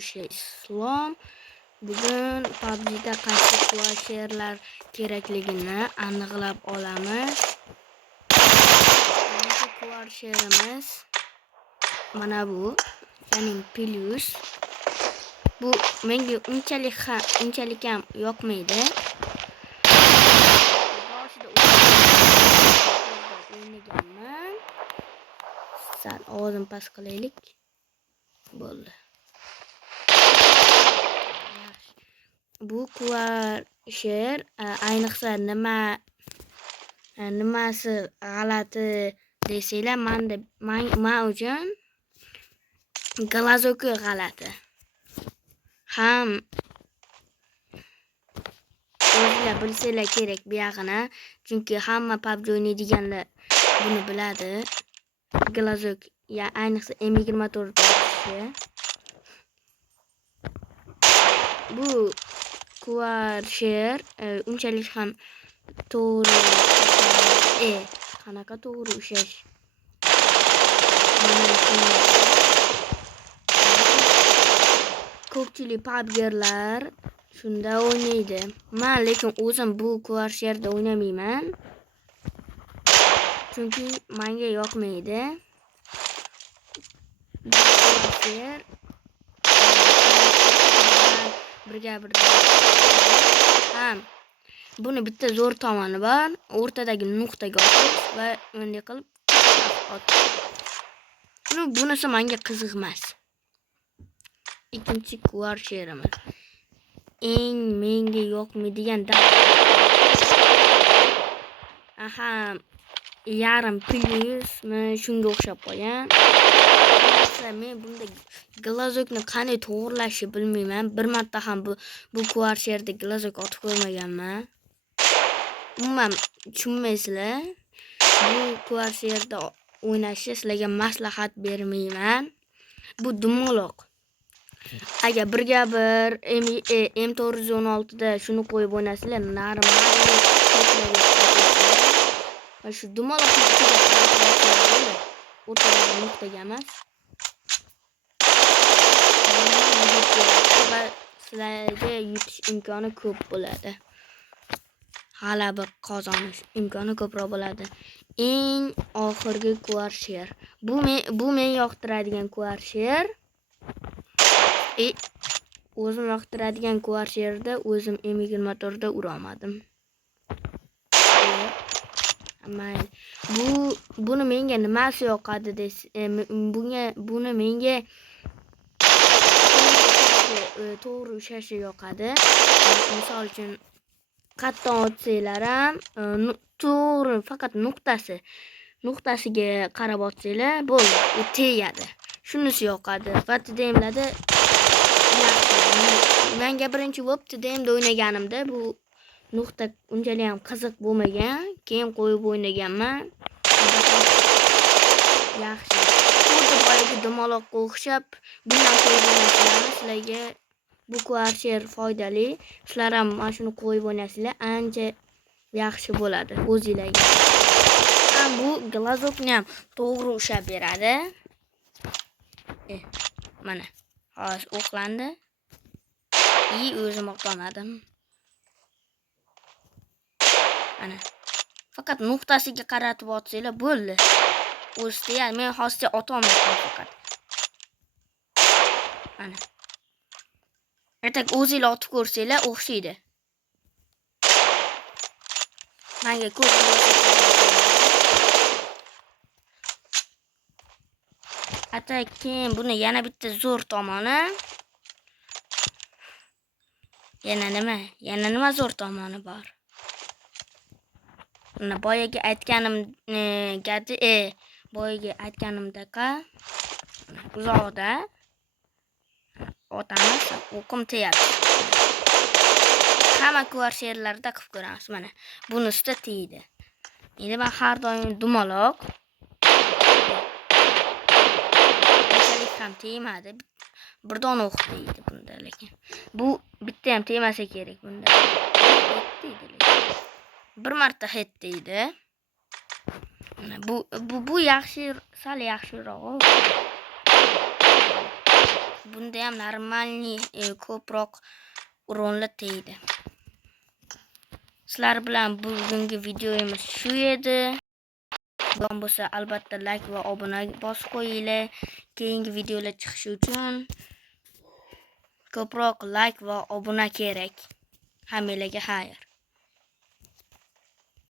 Islom. Bugun PUBG'da qaysi quashirlar kerakligini aniqlab olamiz. Birinchi quashirimiz mana bu, ya'ni Plus. Bu menga unchalik ham yoqmaydi. Boshida o'ynaganman. Sal ovozim past qilaylik. Bo'ldi. Bu quashir ayniqsa nimasi g'alati desanglar, men uchun glazoki g'alati. Ham o'zinglar bilsanglar kerak bu yog'ini, chunki hamma PUBG o'ynaydiganlar buni biladi. Glazok, ya ayniqsa M24 bu quashir unchalik ham to'g'ri qanaqa to'g'ri ushlash. Ko'pchilik PUBG'lar shunda o'ynaydi. Men lekin o'zim bu quashirda o'ynamayman. Chunki menga yoqmaydi. Birga ham buni bitta zo'r tomoni bor, o'rtadagi nuqtaga bosish va bunday qilib otish. Bunisi menga qiziq emas. Ikkinchi quashirimiz menga yoqmaydigan yarim plyusmi shunga o'xshab qolgan. Men bunda glazokni qanday to'g'rilashni bilmayman. Bir marta ham bu quashirda glazok otib ko'rmaganman. Umuman tushunmaysizlar. Bu quashirda o'ynashni sizlarga maslahat bermayman. Bu dumaloq. Agar birga bir M416 da shuni qo'yib o'ynasanglar, normal shu dumaloqni o'rtadagi nuqtaga emas. Va sizlarga yutish imkoni ko'p bo'ladi. G'alaba qozonish imkoni ko'proq bo'ladi. Eng oxirgi quashir. Bu men yoqtiradigan quashir. O'zim yoqtiradigan quashirda o'zim M24 da ura olmadim. Buni menga nimasi yoqadi buni menga to'g'ri ushlashi yoqadi. Misol uchun qatdan otsanglar ham to'g'ri faqat nuqtasiga qarab otsanglar bo'ldi, u tegadi. Shunisi yoqadi. Va TDMlarda menga birinchi bo'lib TDMda o'ynaganimda bu nuqta unchalik ham qiziq bo'lmagan. Keyin qo'yib o'ynaganman. Yaxshi. Xuddi boyagi dumaloqqa o'xshab bundan qo'yib o'ynasanglar, sizlarga bu quashir foydali. Sizlar ham mana shuni qo'yib o'ynasanglar, ancha yaxshi bo'ladi o'zingizlarga. Ham bu glazokni ham to'g'ri ushlab beradi. Mana hozir o'qlandi. O'zim o'qlamadim. Mana faqat nuqtasiga qaratib otsanglar bo'ldi. O'zida men hozircha otolmayman faqat. Mana. Atak o'zinglar otib ko'rsanglar o'xshaydi. Menga ko'p atak keyin buni yana bitta zo'r tomoni. Yana nima zo'r tomoni bor? Boyagi aytganimdek uzoqda otamiz, o'qim tegadi. Hamma quashirlarda qilib ko'ramiz. Mana bunisida tegdi. Endi men har doim dumaloq ham tegmadi. Bir dona o'q tegdi bunda lekin. Bu bitta ham tegmasa kerak bunda. Bir marta hit deydi. Bu yaxshi, sal yaxshiroq. bunda ham normalniy ko'proq urinli tegdi. Sizlar bilan bugungi videomiz shu edi. Yoqgan bo'lsa albatta like va obuna bosib qo'yinglar. Keyingi videolar chiqishi uchun ko'proq like va obuna kerak. Hammalarga xayr.